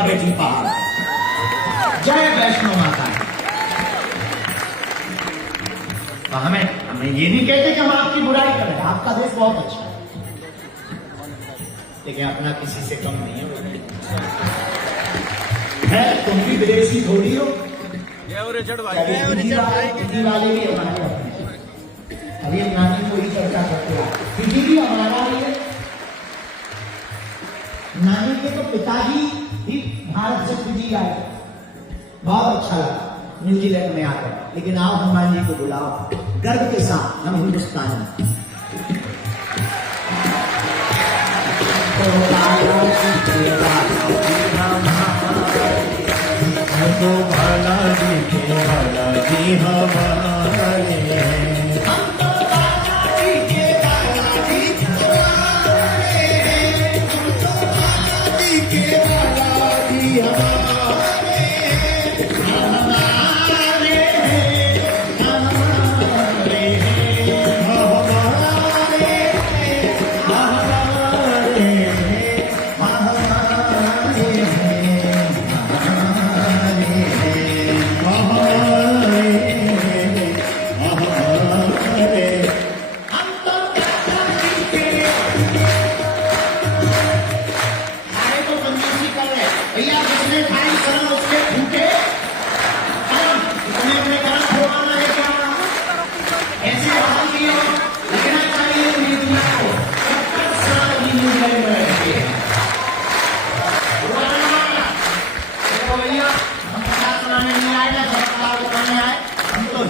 माता बेटी पहाड़। जय वैष्णो माता। तो हमें ये नहीं कहते कि हम आपकी बुराई करें, आपका देश बहुत अच्छा है, लेकिन अपना किसी से कम नहीं है। तुम भी विदेशी थोड़ी हो, फिजी वाले भी हमारे अपने। अभी नानी को ही चर्चा करते हैं, फिजी भी हमारा ही है। नानी के तो पिताजी भी भारत से फिजी आए, बहुत अच्छा लगा न्यूजीलैंड में आकर। लेकिन आओ हनुमान जी को बुलाओ गर्व के साथ, हम हिंदुस्तानी। तो भला जी हमारे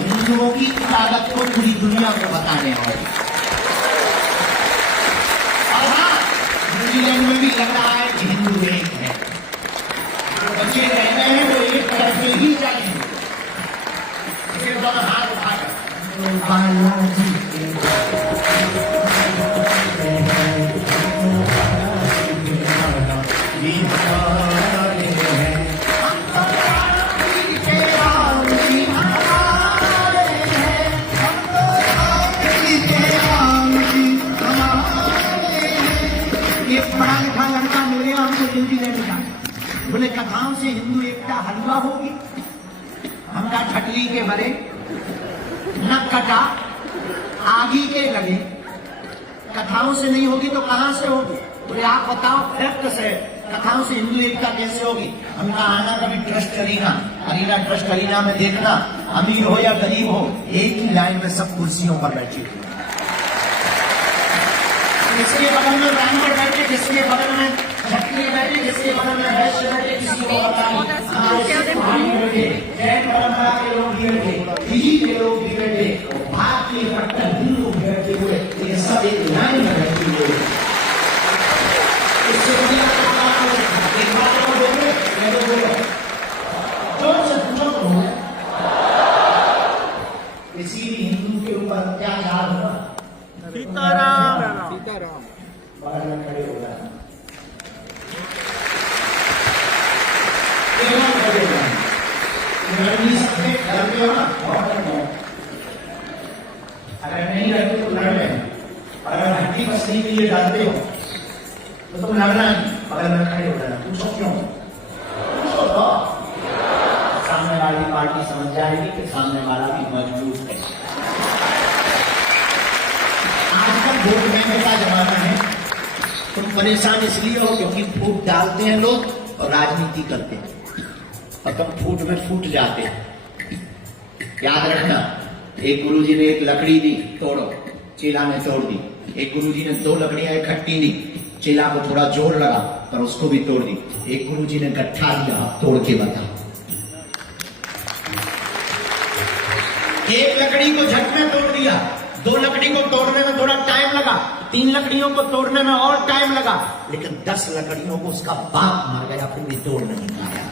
हिंदुओं की ताकत को पूरी दुनिया को बताने वाले। और हाँ, न्यूजीलैंड में भी लग रहा है कि हिंदू एक है, बच्चे रह रहे हैं वो एक तरफ से ही जाएंगे। इसे दोनों हाथ उठाकर पढ़ा लिखा लड़का मेरे हमको न्यूजीलैंड का बोले कथाओं से हिंदू एकता हलवा होगी। हम कहा ठटली के भरे न कटा आगी के लगे, कथाओं से नहीं होगी तो कहां से होगी? बोले आप बताओ फैक्ट से कथाओं से हिंदू एकता कैसे होगी? हम कहा आना कभी ट्रस्ट अरीना ट्रस्ट अरीना में देखना, अमीर हो या गरीब हो एक ही लाइन में सब कुर्सियों पर बैठे, किसके बगल में ब्राह्मण बैठे, किसके बगल में क्षत्रिय बैठे, किसके बगल में वैश्य बैठे, किसी को पता नहीं। बैठे जैन परंपरा के लोग भी बैठे, फिजी के लोग भी बैठे, भारतीय कट्टर हिंदू भी बैठे हुए, ये सब एक लाइन में बैठे हुए। इससे बढ़िया एक बात को बोले जोर से पूछो तो किसी भी हिंदू के ऊपर अत्याचार हुआ सीताराम बाहर में खड़े हो गए, लड़ नहीं सकते, डरते हो ना, बहुत डरते हो। अगर नहीं डरते तो लड़ रहे, अगर हड्डी बसने के लिए डरते हो तो तुम लड़ना नहीं, बगल में खड़े हो जाना। पूछो क्यों? पूछो तो सामने वाली पार्टी समझ जाएगी कि सामने वाला भी मजबूत है। आजकल वोट बैंक का जमाना है, तुम परेशान इसलिए हो क्योंकि फूट डालते हैं लोग और राजनीति करते हैं, और तुम फूट में फूट जाते हैं। याद रखना, एक गुरुजी ने एक लकड़ी दी, तोड़ो, चेला ने तोड़ दी। एक गुरुजी ने 2 लकड़ियां इकट्ठी दी, चेला को थोड़ा जोर लगा पर उसको भी तोड़ दी। एक गुरुजी ने गट्ठा दिया, तोड़ के बता। एक लकड़ी को झट में तोड़ दिया, 2 लकड़ी को तोड़ने में थोड़ा टाइम लगा, 3 लकड़ियों को तोड़ने में और टाइम लगा, लेकिन 10 लकड़ियों को उसका बाप मार गया, फिर भी तोड़ नहीं पाया।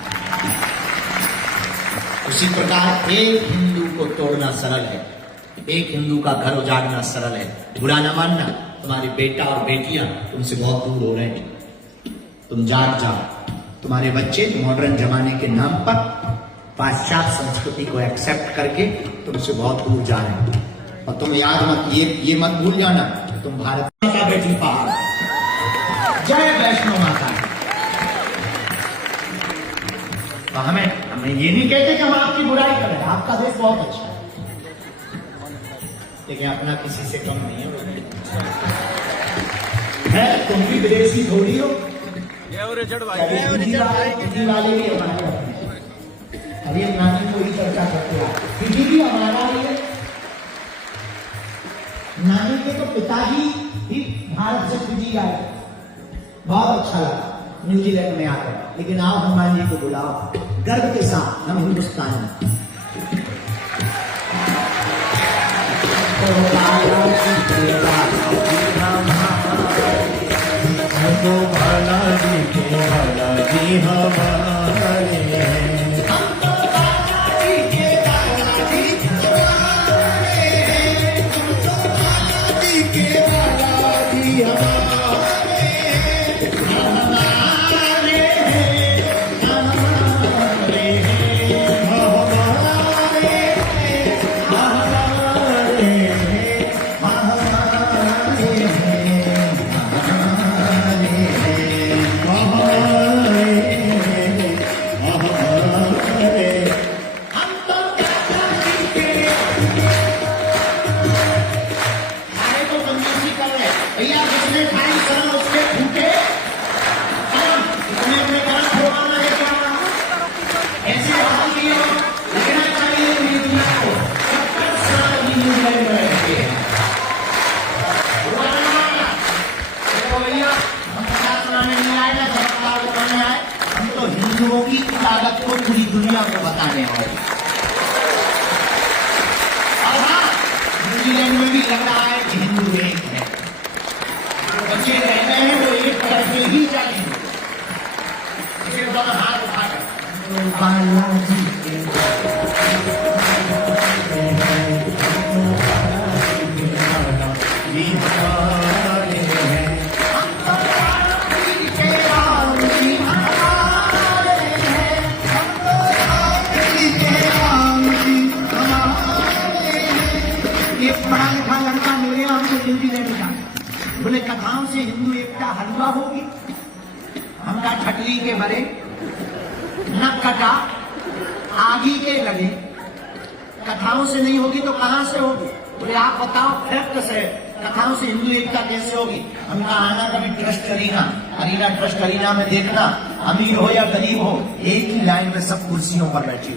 उसी प्रकार एक हिंदू को तोड़ना सरल है, एक हिंदू का घर उजाड़ना सरल है। बुरा न मानना, तुम्हारे बेटा और बेटियां तुमसे बहुत दूर हो रहे हैं, तुम जाग जाओ। तुम्हारे बच्चे मॉडर्न जमाने के नाम पर पाश्चात्य संस्कृति को एक्सेप्ट करके तुमसे बहुत दूर जा रहे हैं। और तुम याद मत, ये मत भूल जाना, तुम भारत माता बेटी पहाड़। जय वैष्णो माता। तो हमें ये नहीं कहते कि हम आपकी बुराई करें, आपका देश बहुत अच्छा है, लेकिन अपना किसी से कम नहीं है। तुम भी विदेशी थोड़ी हो, हिंदी वाले भी हमारे अपने। अरे नानी को ही चर्चा करते हैं, दीदी भी हमारा ही है। नानी के तो पिताजी भी भारत से फिजी आए, बहुत अच्छा लगा न्यूजीलैंड में आकर। लेकिन आओ हनुमान जी को बुलाओ गर्व के साथ, हम हिंदुस्तान में। तो बालाजी के बालाजी हमारे हम तो बालाजी के बालाजी हमारे हैं, हम तो बालाजी के बालाजी हमारे हैं, हमारे हैं, हमारे हैं, हमारे हैं, हमारे हैं। हम तो बालाजी के खाए तो कंजूसी कर रहे भैया, जिसने खाई करम उसके फूटे करम, इसने अपने करम छुड़वाना है क्या? ऐसे हाल दिए लगना चाहिए पूरी दुनिया को, 70 साल न्यूजीलैंड में रहते हैं। देखो भैया, हम 50 बनाने नहीं आए ना, 70 साल बनाने आए। हम तो हिंदुओं की ताकत को पूरी दुनिया को बताने वाले। और हाँ, न्यूजीलैंड में भी लग रहा है कि हिंदू एक है, बच्चे रहते हैं वो एक तरफ में ही जाएंगे। इसे दोनों हाथ उठाकर बालाजी के जी हमारे हैं। हम तो बालाजी के बालाजी हमारे हैं, हम तो बालाजी के बालाजी हमारे हैं। ये पढ़ा लिखा लड़का मेरे यहाँ हमको न्यूजीलैंड का बोले कथाओं से हिंदू एकता हलवा होगी। हम कहा छटली के भरे न कटा आगी के लगे, कथाओं से नहीं होगी तो कहां से होगी? बोले आप बताओ फैक्ट से कथाओं से हिंदू एकता कैसे होगी? हम कहा आना कभी ट्रस्ट अरीना ट्रस्ट अरीना में देखना, अमीर हो या गरीब हो एक ही लाइन में सब कुर्सियों पर बैठे,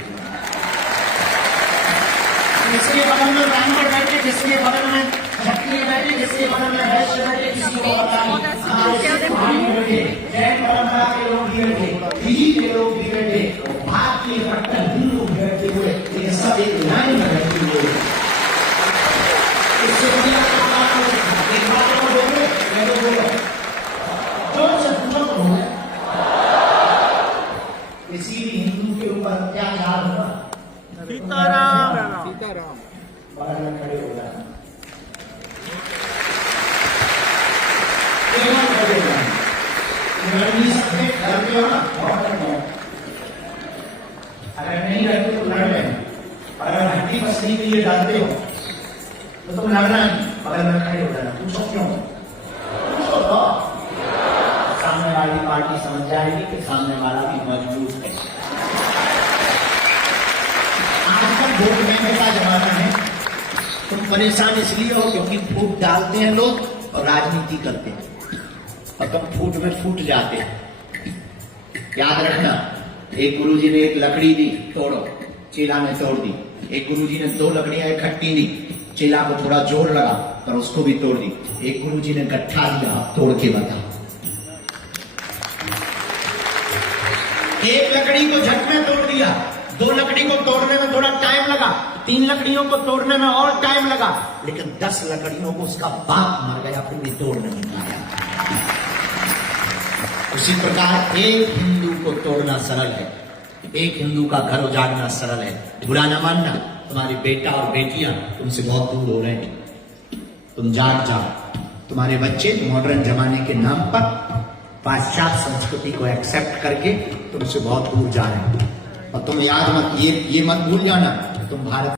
किसके बगल में ब्राह्मण बैठे, किसके बगल में क्षत्रिय बैठे, किसके बगल में वैश्य बैठे, किसी को पता नहीं। हमारे सिख भाई बैठे, जैन परंपरा के लोग भी बैठे, फिजी के लोग भी बैठे, भारतीय कट्टर हिंदू बैठे हुए, ये सब एक लाइन में बैठे हुए। इससे बढ़िया एक बात को बोलो, मैं तो बोलो जोर से पूछो तो बोले किसी भी हिंदू के ऊपर अत्याचार हुआ सीताराम बगल में खड़े हो जाए, लड़ नहीं सकते, डरते हो ना, बहुत डरते हो। अगर नहीं डरते तो लड़ रहे, अगर हड्डी बसने के लिए डरते हो तो तुम लड़ना नहीं, बगल में खड़े हो जाना। पूछो क्यों? पूछो तो सामने वाली पार्टी समझ जाएगी कि सामने वाला भी मजबूत है। आजकल वोट बैंक का जमाना है, तुम परेशान इसलिए हो क्योंकि फूट डालते हैं लोग और राजनीति करते हैं, और तुम फूट में फूट जाते हैं। याद रखना, एक गुरुजी ने एक लकड़ी दी, तोड़ो, चेला ने तोड़ दी। एक गुरुजी ने 2 लकड़ियां इकट्ठी दी, चेला को थोड़ा जोर लगा पर उसको भी तोड़ दी। एक गुरुजी ने गट्ठा दिया, तोड़ के बताओ। एक लकड़ी को झट में तोड़ दिया, 2 लकड़ी को तोड़ने में थोड़ा टाइम लगा, 3 लकड़ियों को तोड़ने में और टाइम लगा, लेकिन 10 लकड़ियों को उसका बाप मर गया फिर भी तोड़ नहीं पाया। उसी प्रकार एक हिंदू को तोड़ना सरल है, एक हिंदू का घर उजाड़ना सरल है। बुरा न मानना, तुम्हारे बेटा और बेटियां तुमसे बहुत दूर हो रहे हैं, तुम जाग जाओ। तुम्हारे बच्चे मॉडर्न जमाने के नाम पर पाश्चात्य संस्कृति को एक्सेप्ट करके तुमसे बहुत दूर जा रहे हैं। और तुम याद मत, ये मत भूल जाना, तुम भारत